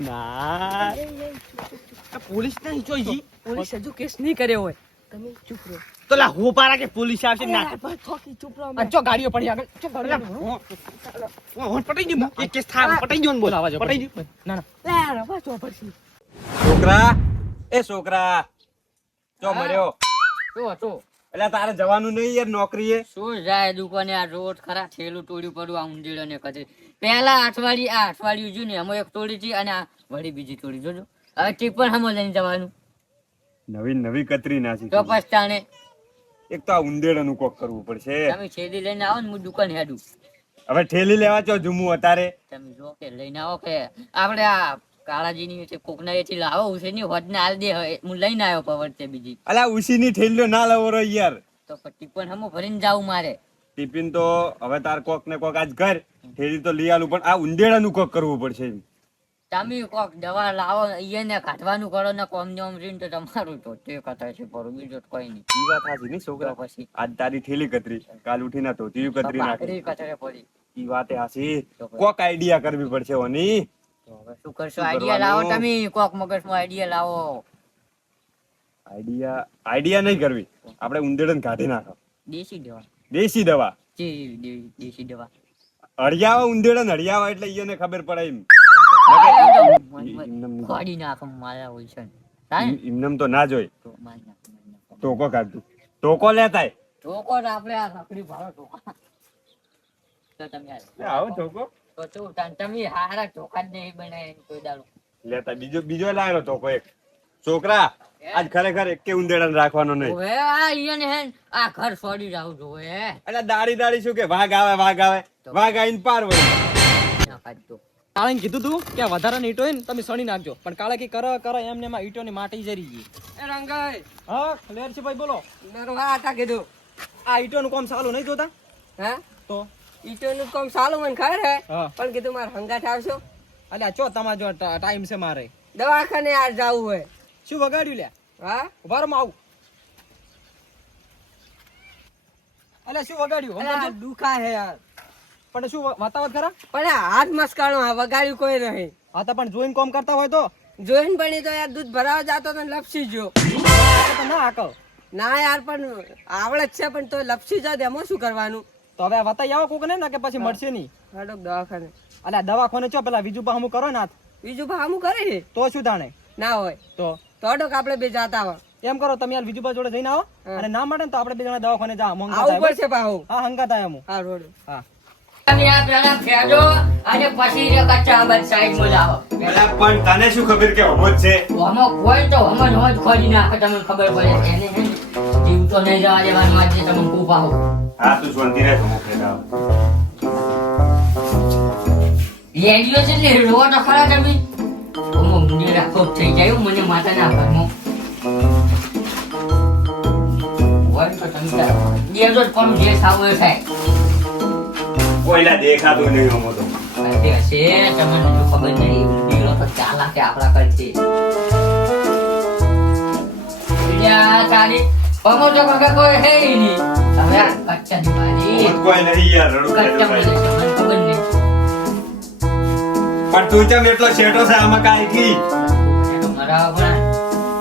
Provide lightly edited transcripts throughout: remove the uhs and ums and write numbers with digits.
ના પોલીસ નહીં જોઈ પોલીસ હજુ કેસ નહીં કર્યો હોય. તમે ચૂપ રહો. તો લા હું પારા કે પોલીસ આવશે ના થોકી ચૂપ રહો. આ ચો ગાડીઓ પડી આગળ ચો ગાડીઓ હું પટાઈ દઉં એક કેસ થાય પટાઈ દઉં બોલાવા જો પટાઈ દઉં ના લે રવા ચો પડશે. છોકરા ચો મળ્યો તો એટલે તારે જવાનું નહીં યાર નોકરીએ. શું જાય દુકાને આ રોડ ખરા ઠેલું તોડ્યું પડ્યું આ ઊંધીડો ને કદે પહેલા અઠવાડિયું જો ને એમાં એક તોડી હતી અને આ વળી બીજી તોડી જોજો. હવે ટીપર હમો લઈને જવાનું નવી કતરી નાસી તો પસ્તાણે એક તો આ ઉંદેડાનું કોક કરવું પડશે. તમે છેદી લઈને આવો ને હું દુકાન હેડું. હવે ઠેલી લેવા ચો જુમું અતારે તમે જો કે લઈને આવો કે આપણે આ કાળાજીની કોકના એથી લાવો ઉસેની હોદને આલ દે હું લઈને આવ્યો પવડતે બીજી. અલા ઉસીની ઠેલીઓ ના લાવો રો યાર. તો ટીપન હમો ભરીને જાવું મારે. ટિફિન તો હવે તાર કોક ને કોક આજ ઘર ઠેલી તો લઈ આલું પણ આ ઉંદેડાનું કોક કરવું પડશે. તમે કોક દવા લાવો એને કાઢવાનું કરો ને કોમ ને ઓમ રીન તો તમારું તો તે કથા છે પર બીજો કોઈ નહીં. ઈ વાત હાચી ની છોકરા. પછી આજ તારી ઠેલી કતરી કાલ ઉઠીને તો તીયું કતરી નાખી. ભાખરી કથરે પડી. ઈ વાતે હાચી. કોક આઈડિયા કરવી પડશે ઓની. તો હવે શું કરશો? આઈડિયા લાવો તમે કોક મગજમાં આઈડિયા લાવો. આઈડિયા નહીં કરવી આપણે ઉંદેડાને કાઢી નાખો. દેશી દવા. દેશી દવા દેશી દવા હળિયાવા ઉંદેડાને હળિયાવા એટલે ઈયોને ખબર પડે એમ. ખોડી નાખો મારા હોય છે. એમનેમ તો ના જોઈ. તો મારી નાખો. ટોકો કાઢતું ટોકો લેતાય ટોકો આપણે આ સકડી ભાડો ટોકા. તો તમે આવો ટોકો તો શું તમે હારા ચોખા જ નહીં બનાય કોઈ દાડો લેતા બીજો લાવ્યો ટોકો એક. છોકરા આજ ખરેખર એક કે ઉંદેડાને રાખવાનો નહીં. ઓએ આ ઈયને હે આ ઘર છોડી જાવ જો હે. એટલે દાડી શું કે વાઘ આવે વાઘ આવીને પાર વળી ના કાઢતો. કાળાને કીધું તું કે વધારાની ઈંટો હોય ને તમે સણી નાખજો પણ કાળા કી કરો એમને એમાં ઈંટોની માટી જરી ગઈ. એ રંગાઈ હા લેરસીભાઈ બોલો. નરવા આટા કીધું આ ઈંટોનું કામ ચાલુ નહીં જોતા હે તો ઈટોનું કામ ચાલુ મને ખબર હે હા પણ કીધું મારે હંગાથ આવશો. અલ્યા ચો તમાર જો ટાઈમ છે મારે દવાખાને યાર જાવું હોય. શું વગાડ્યું લ્યા હા ઉભારમાં આવું. અલ્યા શું વગાડ્યું અલા દુખા હે યાર. પણ શું વાતાવરણ ખરા પણ આ હાથ મસ્કાણો આ વગાડ્યું કોઈ નહીં. હા તો પણ જોઈને કામ કરતા હોય તો જોઈને પણ તો યાર દૂધ ભરાવા જાતો તો લપસી ગયો. ના આકલ ના યાર પણ આવડે જ છે પણ તો લપસી જાત એમાં શું કરવાનું. તો હવે વતાઈ આવો કોક ને ના કે પછી મળશે નહીં. હાડો દવાખાને. અલ્યા દવાખાને ચો પેલા બીજું પાહમું કરો ને હાથ બીજું ભામું કરે તો શું તાણે ના હોય તો હાડોક આપણે બે જાતા હોય. એમ કરો તમે યાર બીજું જોડે જઈને આવો અને ના મળે ને તો આપણે બે જણા દવાખાને જા આવું પડશે પાહુ. હા હંગાત આયા હું હા રોડ હા તમે આ પેલા ફેડો અને પછી જે કચ્ચા બંધ સાઈડ માં લાવો. પણ તને શું ખબર કે હમો જ છે. હમો કોઈ તો હમો જ ખોજી નાખે તમને ખબર પડે. એને જીવ તો નહીં જવા દેવાનું આજે તમે ખૂબ આવો. હા તું શાંતિ રહે હમો ફેરા. રેડિયો છે ને રો તો ખરા તમે હમો મને રાખો થઈ જાય મને માતાના ઘરમાં હોય તો તમે દેજો પણ જે ખાવું એ ખાય. કોઈલા દેખાતું નહીં હમો તો. અરે છે તમને જો ખબર નહીં દીલો તો ચાલા કે આપડા કરતી. યા તારી હમો તો કાકા કોઈ હે નહીં. હવે આ કચ્ચા દીવારી કોઈ નહીં યાર રડું કચ્ચા મને ખબર નહીં. પણ તું ચમ એટલો શેટો છે આમાં કાઈ કી મારા પણ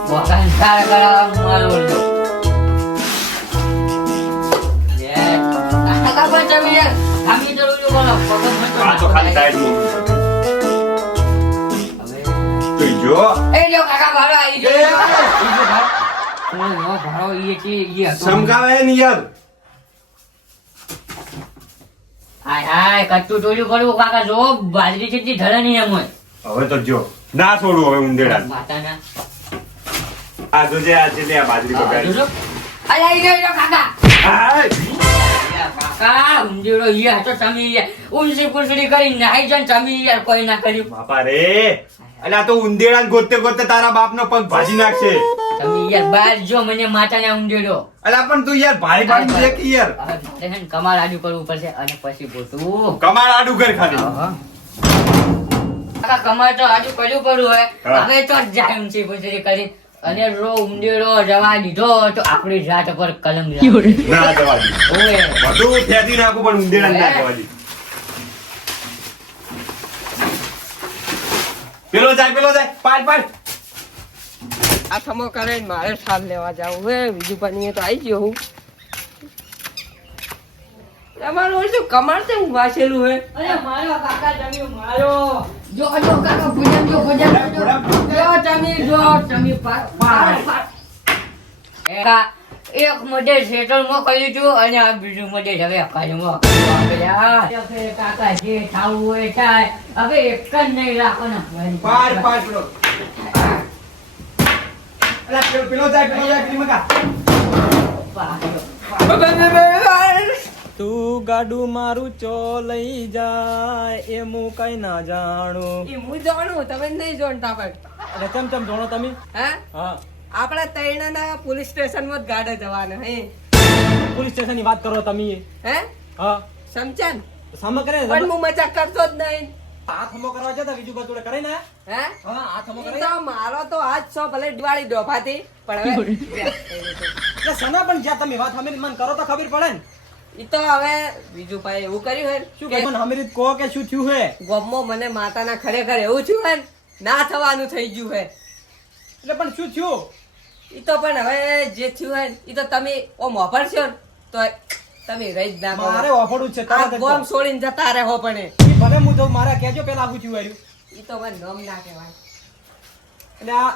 વખાણ સારા કરાવવા મારો લો. લે કાકા પણ તમે યાર ખામી તો રૂજો બોલો પગમ મત. આ તો ખાલી સાઈડ માં હવે તું જો એ જો કાકા ભાડો આવી ગયો. કોણ નો ભાડો ઈ છે ઈ હતો. સમકાવે ને યાર. હાય હાય કટ્ટુ ટોળ્યું પડ્યું કાકા જો બાજરી કેટલી ઢળે નહીં એમ હોય. હવે તો જો ના છોડું હવે ઉંદેડા. માતાના આ જોજે આ છે આ બાજરી પકાડી. જોજો આય આઈ ગયો કાકા. હાય કાકા ઊંધીડો ઈ હતો તમે ઊંચી પૂંછડી કરીને નાઈ જન તમે યાર કોઈ ના કર્યું. બાપા રે અલ્યા તો ઉંદેડા ગોતે ગોતે તારા બાપનો પગ ભાજી નાખશે. તમે યાર બહાર જો મને માતાના ઊંધીડો. અલ્યા પણ તું યાર ભાઈ ભાઈ દેખ યાર. હવે મારે હે ને કમાલ આડું કરવું પડશે અને પછી બોતું કમાડ આડું કર ખાલી. કાકા કમાલ તો આડું કર્યું પડ્યું હોય. હા. હવે તો જાય ઊંચી પૂંછડી કરી અને રો ઊંધીડો જવા દીધો તો આપણી જાત પર કલમ લાગે. ના જવા દી. ઓય બધું ફેંકી નાખું પણ ઉંદેડા ના જવા દી. પેલો જાય પાડ આ સમો કરે ને મારે સાલ લેવા જાવું હે બીજું પણ તો આવી ગયો હું તમારું ઓલું કમર છે હું વાસેલું હે અરે મારો કાકા જમ્યો મારો જો કાકા ભુજન જો તમે એકા એક મોડેલ સેટલ માં કર્યું છું અને આ બીજું મોડેલ હવે કાઢમાં કાકા જે થાવું હોય થાય હવે એક જ નહીં રાખો ને પાડ પેલો પેલો જાય મકા તું ગાડું મારું ચો લઈ જાય એ હું કઈ ના જાણું એ હું જાણું તમે નહીં જાણતા પણ એટલે ચમ જોણો તમે હે હા આપણા તૈણાના પોલીસ સ્ટેશનમાં જ ગાડે જવાના હે પોલીસ સ્ટેશન ની વાત કરો તમે હે હા સમજ્યા ને? સામો કરે પણ હું મજાક કરતો જ નહીં હાથ હમો કરવા જતા બીજું બધું જોડે કરે ને હે હા હાથ હમો કરે ઈ તો મારો તો આજ સો ભલે દિવાળી ડોફાથી પણ હવે એટલે સના પણ જ્યાં તમે વાત હમે મન કરો તો ખબર પડે ને ઈ તો હવે બીજું ભાઈ એવું કર્યું હે શું કે મને હમેરી કહો કે શું થયું હે ગોમમાં મને માતાના ખરેખર એવું થયું હે ને, ના થવાનું થઈ ગયું હે એટલે પણ શું થયું ઈ તો પણ હવે જે થયું હે ને, ઈ તો તમે ઓમ વાપરશો ને તો તમે રહી જ ના પામો. મારે ઓફડું છે આ તરત જ ગોમ છોડીને જતા રહો પણ ઈ ભલે હું તો મારા કહેજો પેલા આવું થયું હાર્યું ઈ તો મને નામ ના કહેવાય એટલે આ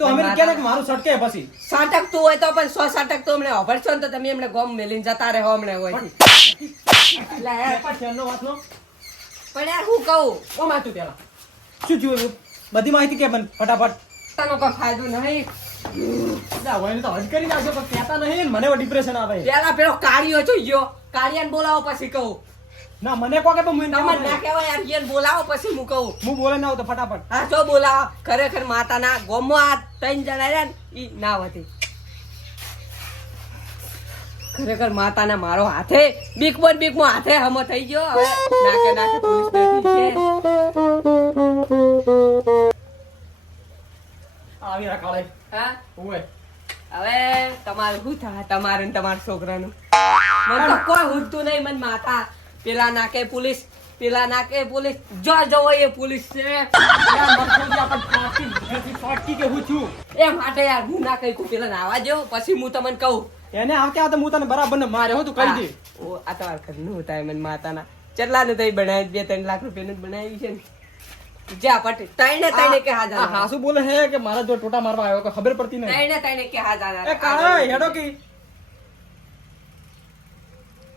તો હમેરી કે ને કે મારું સટકે પછી સાટકતું હોય તો પણ 100 સાટકતું અમને વાપરશો ને તો તમે એમને ગોમ મેલીને જતા રહો અમને હોય એટલે પણ શેરનો વાતનો પણ યાર હું કહું ઓ માતું પેલા શું થયું એવું? બધી માહિતી કે મને ફટાફટ તાનો કોઈ ફાયદો નહીં ના હોય ને તો હજ કરી નાખજો પણ કહેતા નહીં ને મને ડિપ્રેશન આવે પેલા પેલો કાળિયો જોઈ ગયો કાળિયાને બોલાવો પછી કહું ના મને કહો કે પણ હું તમારે ના કહેવાય યાર ઈયન બોલાવો પછી હું કહું હું બોલે ના આવું તો ફટાફટ હા જો બોલાવો ખરેખર માતાના ગોમમાં આ 3 જણા રહ્યા ને ઈ ના હતી ખરેખર માતાના મારો હાથે બીકમાં હાથે હમો થઈ ગયો હવે નાકે પોલીસ બેઠી છે આવી રા કાળે હા ઓય હવે તમારું શું થાય તમારું ને તમારા છોકરાનું મને તો કોઈ હુજતું નહીં મને માતા પેલા નાકે પોલીસ જો જવો એ પોલીસ છે ફાટકી કે હું છું એ માટે યાર હું ના કહી કું પેલા નાવા જો પછી હું તમને કહું એને આવતે આવતે હું તને બરાબર ને માર્યો હો તું કહી દે ઓ આ તમાર ઘરનું હતા મને માતાના કેટલા ને તઈ બનાવી 2-3 લાખ રૂપિયાનું જ બનાવી છે ને જા પટી તઈને કે હાજર આ હાસુ બોલે હે કે મારા જો ટોટા મારવા આવ્યો કોઈ ખબર પડતી નહીં તઈને કે હાજર એ કાળા હેડો કી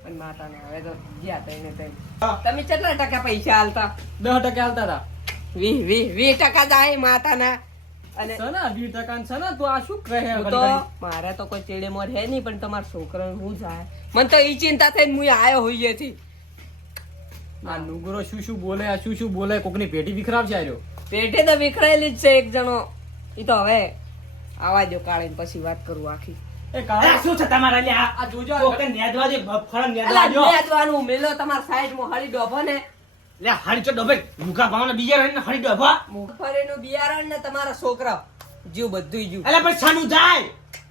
પણ માતાના હવે તો ગયા તઈને હા. તમે કેટલા ટકા પૈસા હાલતા 10% હાલતા હતા 20% જાય માતાના અને સના 20% સના તું આ શું કહે હું તો મારે તો કોઈ ચેડે મોર હે નહીં પણ તમારા છોકરાને હું જાય મને તો ઈ ચિંતા થઈને હું આયો હોઈએ થી આ નુગરો શું બોલે આ શું બોલે કોકની પેટી વિખરાવ છે આર્યો પેટે તો વિખરાયેલી જ છે એક જણો ઈ તો હવે આવા જો કાળીને પછી વાત કરું આખી એ કાળા શું છે તમારા લે આ જોજો કોકે નેદવા દે ફળમ નેદવા અલા દો નેદવાનું મેલો તમાર સાઈડમાં હળી ડોભો ને લે હાડી ચો ડબે મુકા ભાવના બીજા રહીને હાડી ડબા મુખફરેનું બિયારણ ને તમારા છોકરા જીવ બધું જીવ અલે પણ સાનું જાય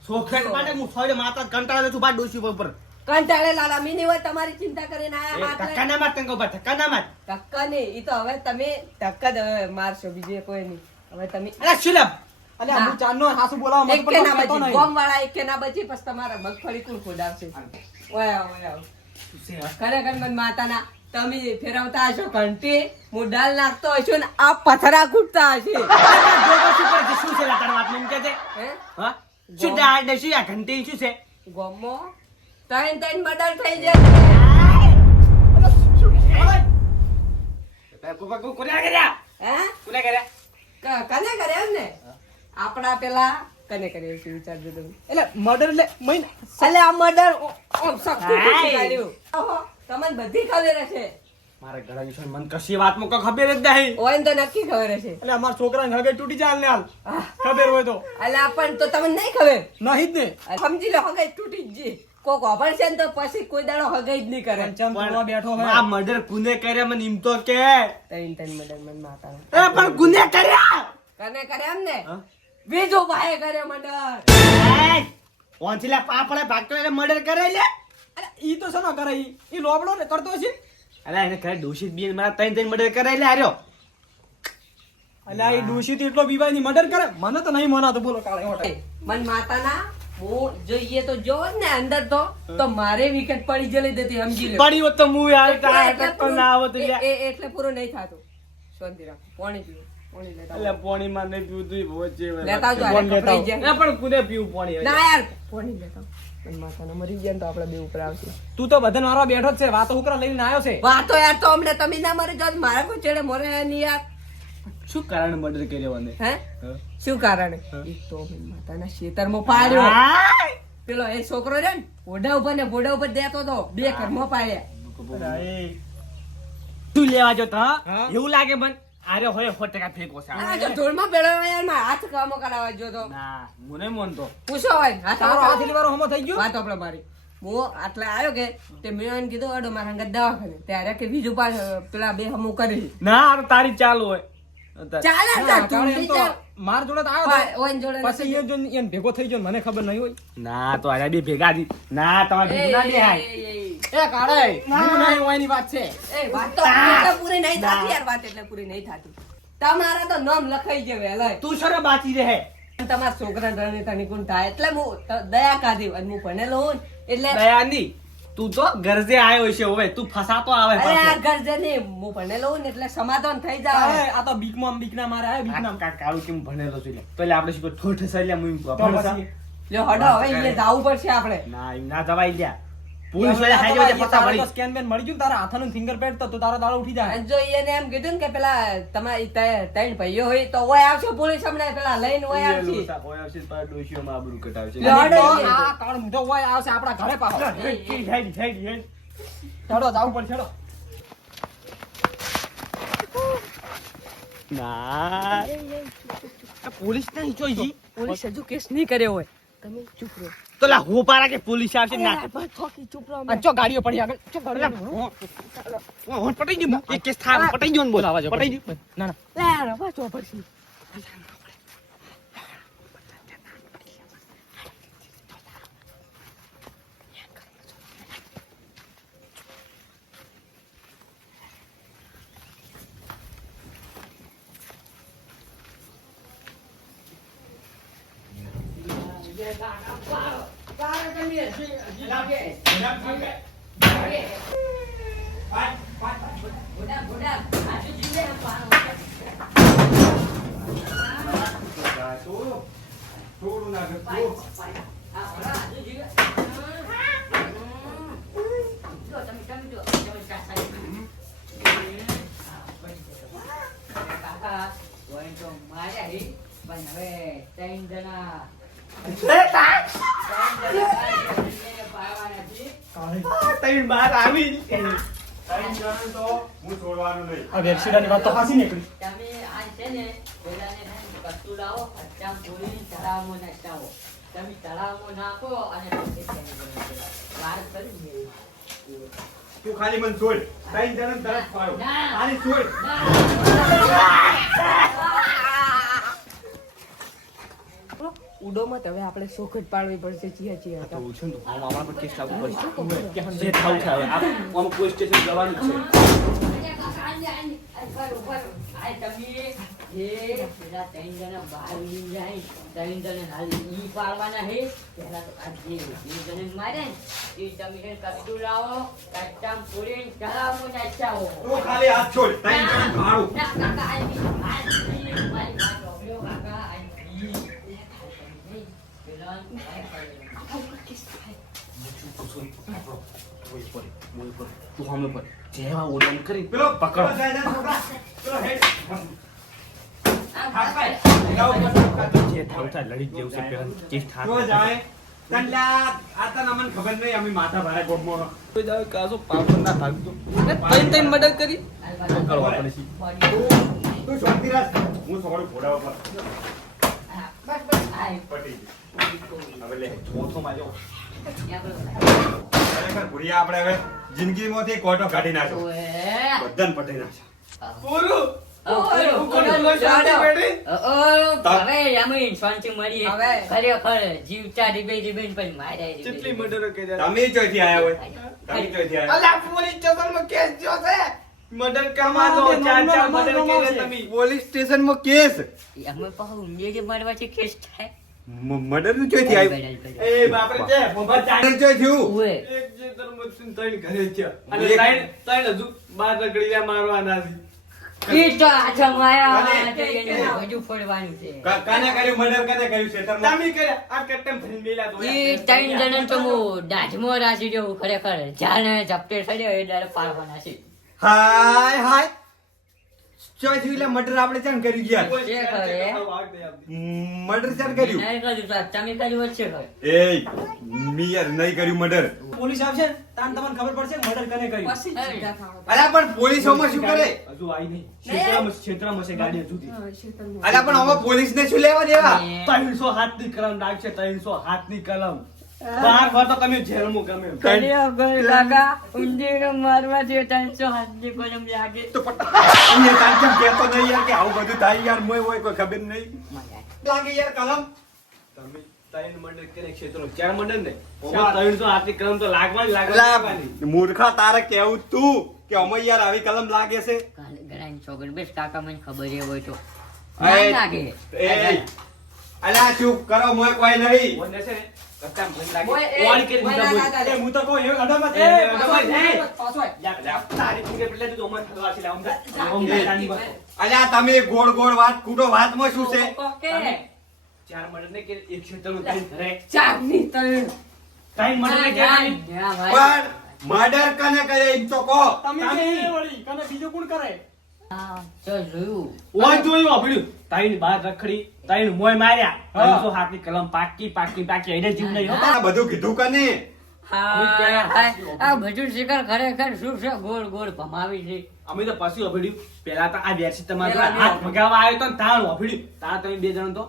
સોખેટ માટે હું સોયડે માતા કંટાળે છું બા ડોસી ઉપર કંટાળે લાલા મીની હોય તમારી ચિંતા કરીને આયા ટક્કા માટલે ના માર તંગો પર ટક્કા ના માર ધક્કા નહીં ઈ તો હવે તમે ધક્કા જ હવે મારશો બીજે કોઈ નહીં હવે તમે અલે શિલમ અલે હા. હું ચાંદનો હાસુ બોલાવા મત એક કે પણ ના કહેતો બચી નહીં ગોમ વાળા એક કે ના બચી પછી તમારા મગફળી કોણ ખોડાવશે ઓય ઓય ખરેખર મન માતાના તમે ફેરવતા હશો ઘંટી હું ડાલ નાખતો હશો ને આ પથરા કૂટતા હશે શું છે લા તાર વાત મને કે છે હે હા શું ડાળ દેશી આ ઘંટી શું છે ગોમો ત્રણ મર્ડર થઈ જાય કોકો કોને કર્યા હે કોને કર્યા કને કરે એમ ને આપણા પેલા કને કરે છે વિચારજો તમે એટલે મર્ડર એટલે મઈન અલે આ મર્ડર ઓમ શક્તિ પૂછી કાઢ્યું ઓહો તમને બધી ખબર હશે મારા ઘણા વિશે મન કશી વાતમાં કોઈ ખબર જ નહીં ઓય તો નક્કી ખબર હશે એટલે અમારા છોકરાને હગે તૂટી જાય ને હાલ ખબર હોય તો અલે પણ તો તમને નહીં ખબર નહીં જ ને સમજી લો હગાઈ તૂટી જ જી કોક ઓભર છે ને તો પછી કોઈ દાડો હગાઈ જ નહીં કરે પંચમ જોવા બેઠો હોય આ મર્ડર કોને કર્યા મને એમ તો કે ત્રણ મર્ડર મન માતા એ પણ કોને કર્યા કને કરે એમ ને હા? બીજો ભાઈ કરે મર્ડર ઓંચીલા પાપડે ભાગતો મર્ડર કરે લે અરે ઈ તો શેનો કરે ઈ લોબડો ને કરતો છે અરે એને ખરે દોષિત બી મારા ત્રણ મર્ડર કરે લે આર્યો અલ્યા એ ડોશી તો એટલો બીવાય ની મર્ડર કરે મને તો નહીં મનાતો બોલો કાળે હોટે મન માતાના હું જોઈએ તો જો ને અંદર તો મારે વિકેટ પડી જલી દેતી સમજી લે પડી હોત તો હું યાર તારા એટલે અટક પણ ના આવત લ્યા એટલે પૂરું નહીં થાતું શાંતિ રાખ પાણી પીવું પાણી લેતા આવો. અલ્યા પાણી માં નહીં પીવું તું ભોજ છે લેતા આવજો, કોણ હારે લેતા કપડાઈ જાય. આવ? પણ કુને પીવું પાણી ના યાર પાણી લેતા આવો. મન માતાના મરી ગયા ને તો આપણે બે ઉપર આવશે તું તો બધાને મારવા બેઠો જ છે વાતો હુકરા લઈને આવ્યો છે વાતો યાર તો અમને તમે ના મરી જાવ મારા કોઈ ચેડે મરે નહીં યાર શું કારણ મર્ડર કર્યો મને હે શું કારણ એક તો મન માતાના ખેતરમાં પાડ્યો પેલો એ છોકરો રે ને ભોડા ઉપર દેતો તો બે ઘરમાં પાડ્યા તું લેવા જો તો હા? એવું લાગે મન આરે હોય 100% ફેંકો છે આ જો ઢોલમાં પેલો યાર માં હાથ કામો કરાવવા જો તો ના મને મન તો પૂછો હોય હાથ તારો હાથ કામો લેવાનો હમો થઈ ગયો વાત આપણે મારી હું આટલે આવ્યો કે તે મેં એને કીધું અડો મારા અંગત દવાખાને ત્યારે કે બીજું પાછ પેલા બે હમું કરી ના આ તો તારી ચાલુ હોય ચાલે હા, તાર કારણ તું એમ તો ચાલ. માર જોડે તો આવ્યો ઓન જોડે તો. પછી એ જો એને ભેગો થઈ ગયો ને મને ખબર નહીં હોય ના તો આયા બે ભેગા દી ના તમારે ભેગું ના દેહાય એ કાળે હું નહીં હોય ની વાત છે એ વાત તો એટલે પૂરી નહીં થાતી યાર વાત એટલે પૂરી નહીં થાતી તમારા તો નામ લખાઈ જાય વેલાય તું શરમ બાચી રહે તમારા છોકરા રણેતા નિકુંઠ થાય એટલે હું દયા કાઢી અને હું ભણેલો હોઉં ને એટલે દયાની તું તો ગરજે આવ્યો છે હવે તું ફસાતો આવે અરે આ પાછો. ઘર જઈને હું ભણેલો હોઉં ને એટલે સમાધાન થઈ જાય અરે, આ તો બીકમાં બીકના મારે આવે બીકના કાળું કેમ ભણેલો છું એટલે પેલે આપણે શું ઠોઠ સલ્યા મુઈ ભણસા લ્યો હડો હવે અહીંયા જાવું પડશે આપણે ના એમ ના જવાય લ્યા પોલીસ વાળા હાજર છે પતા પડી સ્કેન બેન મળી ગયું ને તારા હાથનું ફિંગરપ્રિન્ટ તો તારો દાડો ઉઠી જાય અને જો એને એમ કીધું ને કે પેલા તમારી ત્રણ ભાઈઓ હોય તો ઓય આવશે પોલીસ હમણાં પેલા લઈને ઓય આવશે લ્યો હડો તો આ કાળ મોઢો હોય આવશે આપણા ઘરે પાછો ચડો જાવું પડશે ચડો ના આ પોલીસ નહીં જોઈ પોલીસ હજુ કેસ નહીં કર્યો હોય તમે ચૂપ રહો તો લા હું પારા કે પોલીસ આવશે ના અરે બસ થોકી ચૂપ રહો આ ચો ગાડીઓ પડી આગળ ચો ગાડીઓ હું પટાઈ ગયું એક કેસ થા પટાઈ ગયો ને બોલાવા જો પટાઈ ગયું ના ના લે બસ તો પડશે તઈ બહાર આવી હું છોડવાનું નહીં આ વેબસાઈટની વાત તો હાસી નીકળી તમે આ છે ને પેલાને કસ્તું લાવો અચ્છા પૂરી તળાવમાં નાખો તમે તળાવમાં નાખો અને પછી તેને બનાવો. વાર કરી દે. તું ખાલી મને છોડ તઈ જણ તરત પાડો ના. ખાલી છોડ ઉડોમાં તો હવે આપણે સોખટ પાડવી પડશે ચિયા ચિયા તો છે તો આમાં પર કેસ લાવવું પડશે જે થાવું થાય આ આમ પોલીસ સ્ટેશન જવાનું છે આ તમે જે પેલા ત્રણ જણા બહાર લઈ જાય ત્રણ જણા હાલ ઈ પાડવાના હે પેલા તો આ જે બે જણા મારે ને એ તમે એને કસ્તું લાવો કચ્ચામ પૂરી તળાવમાં નાખ્યા તું ખાલી હાથ છોડ તઈ જણ મારું ના કાકા મારી વાત સાંભળો કાકા પેલા તું હમે પર જેવા ઓડન કરી પેલો પકડો. જાય જાય છોકરા પેલો હેડ જે થાવું થાય લડી જ જેવું છે પેલા કેસ જો થાય જાય કંડલા આ તને અમને ખબર નહીં અમે માથા ભારે ગોમમાં કોઈ દાવ કાસો પાવર ના ભાગતો તૈન તૈન મદદ કરી કરવા પડે છે તું શાંતિ રાખ હું થોડું ઘોડા ઉપર પટી ગયું. હવે લે ચોથો માર્યો ખરેખર ભૂરિયા આપણે હવે જિંદગીમાંથી કોટો કાઢી નાખ્યો બધાને પટી નાખ્યો પૂરું હવે. ખરેખર જીવતા રીબે રીબે પણ માર્યા કેટલી રીબે. મર્ડરો કર્યા તમે ચોથી આયા હોય તમે ચોથી આયા અલા પોલીસ સ્ટેશનમાં કેસ જો છે મર્ડર કમાતો ચાર મર્ડર કરે તમે પોલીસ સ્ટેશનમાં કેસ અમે પાછું ઊંધેડી મારવાથી કેસ થાય મર્ડર નું ચોથી આવ્યું એ બાપરે છે મોબાઈલ ચાલે મર્ડર ચોથી થયું ઉએ એક જે ધર્મચંદ ત્રણ ઘરે છે અને ત્રણ હજુ બાર રગડીયા મારવાના છે ઈ તો આછા માયા અને એને હજુ ફોડવાનું છે કાને કર્યું મર્ડર કાને કર્યું સેટરમાં તમે કર્યા આ કેટમ ભરી મેલા તો ઈ ત્રણ જણ તો હું દાઢમો રાશી જેવું ખરેખર જાણે ઝપટે સડ્યો એ ડાયરેક્ટ પાડવાના છે હાય હાય ચોથી એટલે મર્ડર આપણે ચાન કર્યું યાર મર્ડર ચાન કર્યું નહીં કર્યું સાહેબ, તમે કર્યું વચ્ચે કર્યું. એ મી યાર નહીં કર્યું મર્ડર પોલીસ આવશે તાન તમને ખબર પડશે મર્ડર કને કર્યું પછી જ સીધા થાવ. અલા પણ પોલીસોમાં શું કરે હજુ આવી નહીં ક્ષેત્રમાં છે ગાડી હજુ થી હા, શેતાનમાં. અલા પણ હવે પોલીસને શું લેવા દેવા ને 300 હાથની કલમ નાખશે 300 હાથની કલમ બાર વાર તો તમે જેલમાં ગમે એમ. કર્યો ગયો કાકા, ઊંધીનો મારવાથી 300 હાથની કલમ લાગે. તો અહીંયા તાર કેમ કહેતો નહીં યાર કે આવું બધું થાય યાર મોય હોય કોઈ ખબર નહીં લાગે યાર કલમ તમે ત્રણ મર્ડર કરે ક્ષેત્રમાં ચાર મર્ડર ને ઓમાં 300 હાથની કલમ તો લાગવાની લાગવાની અલા મૂર્ખા તારે કેવું તું કે અમે યાર આવી કલમ લાગે છે કાલે ગળાની છોકરી બેસ કાકા, મને ખબર એ હોય તો એ, ના લાગે. એ અલા ચૂપ કરો મોય કોઈ નહીં ઓને છે ને કસ્ટમ ભરી લાગે ઓય, એ, ઓળી કરી ઓય, દીધા ના, ના, બોલ. એ હું તો કહું એ અડામાં એ, પાછો, પાછો. યા તારી ફિંગર પેલે તું ઓમાં થવા છે આમ આમ જાની વાત અલ્યા તમે ગોળ ગોળ વાત કૂટો વાતમાં શું છે ઓકે. ચાર મર્ડર ને કે એક ક્ષેત્રનું ત્રણ ઘરે ચારની ત્રણ. ત્રણ મર્ડર ને ના, કે ના, ભાઈ. પણ મર્ડર કને કરે એમ તો કહો તમે વળી કને બીજો કોણ કરે હા, જો જોયું. ઓય જોયું આપડ્યું તાઈન બાર રખડી તાઈન મોય માર્યા 300 હાથની કલમ પાકી એને જીવ નહીં હો આ બધું કીધું કને આ બધું શિકાર ખરેખર શું છે ગોળ ગોળ ભમાવી છે. અમે તો પછી અભડ્યું પેલા તો આ બેરસી તમારા પેલા હાથ ભગાવા આવ્યો તો ને તાણ અભડ્યું તાણ તમે બે જણ તો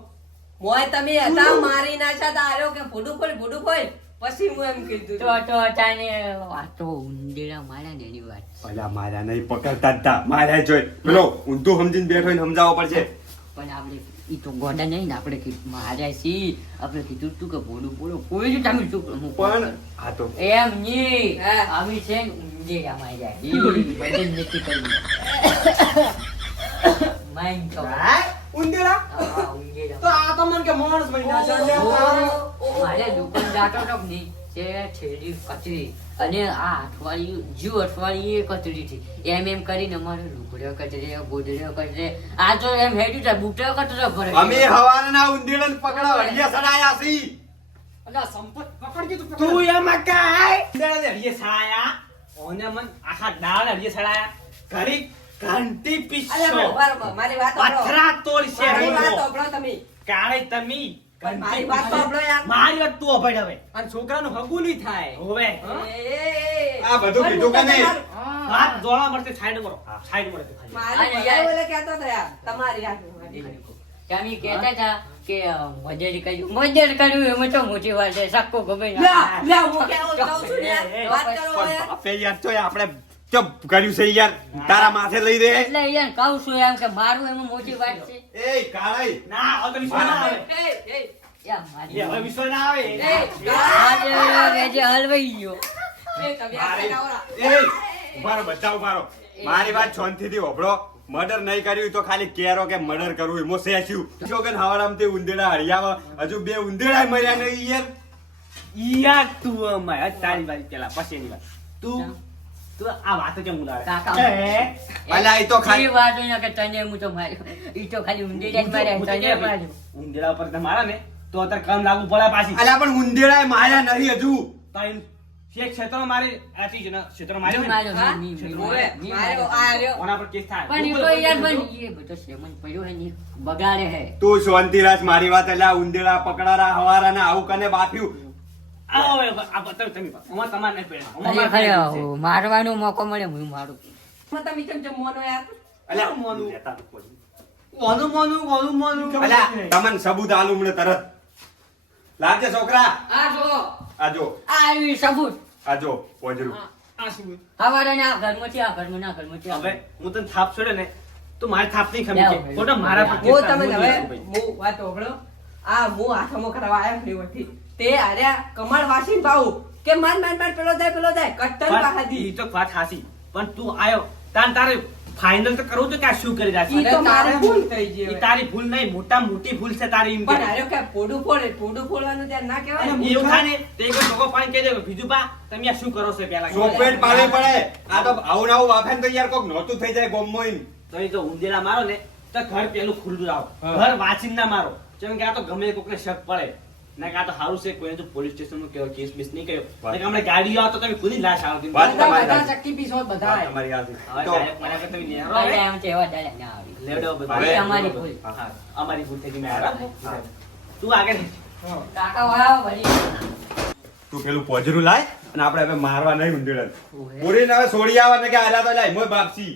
મોય તમે હતા મારી નાખ્યા તા આવ્યો કે ભૂડું ફોડ પછી હું એમ કીધું તો તાને વાતો ઊંધેડા માર્યા ને એની વાત. અલ્યા મારા નહીં પકડતા જ તા માર્યા જોઈ પેલો ઊંધું સમજીને બેઠો ને સમજાવવો પડશે પણ આપણે ઈ તો ગોડા નહીં ને આપણે કીધું માર્યા છીએ. આપણે કીધું તું કે બોલું કોઈ જ તમે ચૂપ રહો. પણ આ તો એમ નહીં હા. આવી છે ને ઊંધેડા માર્યા ઈ બધું નથી કર્યું. માઇન્ડ તો ઉંદેડા હા, ઊંધેડા. તો આ તો મને કે માણસ બન્યા છે અને મારે દુકાન જાતો તો કે નહીં તે થેલી કચરી અને આ અઠવાડિયે કચરી હતી એમ કરીને અમારે લુગડો કચરે ગોદડો કચરે આ તો એમ હેડી થાય બુટો કચરો ભરે અમે હવારના ઊંધીડાને પકડવા હળિયા સડાયા છી અલા સંપત પકડજી તું એમાં કાય ઉંદેડા ને હરિયે સાયા ઓને મન આખા દાળ હરિયે સડાયા ઘડી ઘંટી અલ્યા પીસો પણ બરાબર, મારી વાત સાંભળો. પથરા તોડ છે મારી વાત બોલો. સાંભળો તમે. કાળે તમી પણ મારી વાત સાંભળો યાર. મારી વાત તું અભડ હવે અને છોકરાનું હગું નહીં થાય હોવે એ, આ બધું પણ કીધું કે હું નહીં? તમારું- હાથ જોડા મળતે સાઈડ કરો સાઈડ મળતે ખાલી મારી અને ભલાઈ યાર- ઓલે કહેતો હતો યાર, તમારી યાદ નથી. તમે કહેતા હતા કે મજેરી કર્યું એમાં તો મોટી વાત છે સક્કો ગમે લ્યા, લ્યા, હું કેવું કહું છું ને યાર. વાત કરો પણ યાર. બાપે યાર તોય આપણે ચપ કર્યું છે યાર તારા માથે લઈ દે એટલે યાર કહું છું એમ કે મારું એમાં મોટી વાત છે એ કાળાઈ ના હવે તો વિશ્વાસ ના આવે એ, એ, યાર એ મારી હવે વિશ્વાસ ના આવે એ, આજે વેજે હલવાઈ ગયો એ, તમે આ સગાવરા. એ ઉભારો બધા ઉભારો મારી વાત શાંતિથી હોભળો મર્ડર નહીં કર્યું તો ખાલી કેરો કે મર્ડર કરવું એમાં સેસ્યું છોકન હવારામથી ઊંધેડા હરિયાવા હજુ બે ઊંધેડા મર્યા નહીં યાર યાર તું અમાય તારી વારી પેલા પછી એની વાત તું આ વાત કેમ ઉડાડે કાકા. અલા, ઈ તો ખાલી- એ વાત હોય ને કે તને હું તો માર્યો ઈ તો ખાલી ઊંધેડા જ માર્યા તને માર્યો ઊંધેડા ઉપર તે મારા ને તો અત્યારે કામ લાગુ પડે પાછી અલા પણ ઊંધેડા માર્યા નહીં હજુ તાઈન શેખ ક્ષેત્ર મારે આથી જ ના ક્ષેત્ર મારે જો માર્યો, હા? મી, મી, મી, ઓવે, મી માર્યો, માર્યો. આ રહ્યો. ઓના પર કેસ થાય પણ ઈ તો યાર પણ એ બધો સેમન પડ્યો હે ને ઈ બગાડે હે તું શાંતિ રાખ મારી વાત એટલે આ ઊંધેડા પકડારા હવારાના આવું કને બાફ્યું આવો હવે આ બતાવ તમે ઓમાં તમાર નહીં પડે અરે ખરે મારવાનો મોકો મળે હું મારું પણ તમે કેમ જેમ મોનો યાર? અલા મોનું મોનું અલા તમને સબૂત આલું મને તરત લાવજે છોકરા આ જો. આજો આ આવી સબૂત આજો પોજરું આ શું હવારે ને આ ઘરમાંથી આ ઘરમાં ના ઘરમાંથી આ હવે હું તને થાપ છોડે ને તો મારી થાપ નહીં ખમી છે લાવો. ખોટા મારા પર હું કેસ તમે થાય. હવે હું વાત સાંભળો. આ હું હાથમાં કરવા આવ્યો ફરી વળી. તે હાર્યા કમળ વાસીને પાવું કે માન પેલો જાય કટ્ટર પણ પાહાદી. ઈ તો વાત હાસી પણ તું આયો તારે ફાઇનલ તો કરવું તો કે આ શું કરી રહ્યા ઈ છે તો મારે ભૂલ થઈ ગઈ ઈ હવે. તારી ભૂલ નહીં, મોટી ભૂલ છે તારી એમ પણ કે. હારો કે પોડું ફોડવાનું ત્યાં ના કહેવાય ને. એવું થાય ને તો એક વાર લોકો પાણી કહી દે બીજું બા તમે આ શું કરો છો પેલા ચોપેટ પાડે પડે આ તો આવું આવું વાપે ને તો યાર કોક નહોતું થઈ જાય ગોમમાં ઈન. તમે તો ઊંધેડા મારો ને તો ઘર પેલું ખુલ્લું રાખો, હા. ઘર વાંચીને ના મારો. જેમ કે આ તો ગમે કોકને શક પડે ના કે આ તો સારું છે કોઈને તો પોલીસ સ્ટેશનમાં કેવો કેસ મિસ નહીં કર્યો. વાત. નકર હમણાં ગાડીઓ આવતો તમે કોની લાશ આવતી વાત બધા તમારી બધા સાચી. ચક્કી પીસો બધા વાત તમારી સાચી. હવે તો ડાયરેક્ટ મને કે તમે નેહરો અરે હવે. એમ છે, એવા ડાયરેક્ટ ના આવી. લેવડો બધો. હવે અમારી ભૂલ. હા, અમારી ભૂલ થઈ ગઈ મેં હારા. હા. તું આગળ કાકા વાહ વળી. તું પેલું પોજરું લાય અને આપણે હવે મારવા નહીં ઉંદેડા પૂરીને હવે છોડી આવવા ને કે આલા તો લાય મોય બાપસી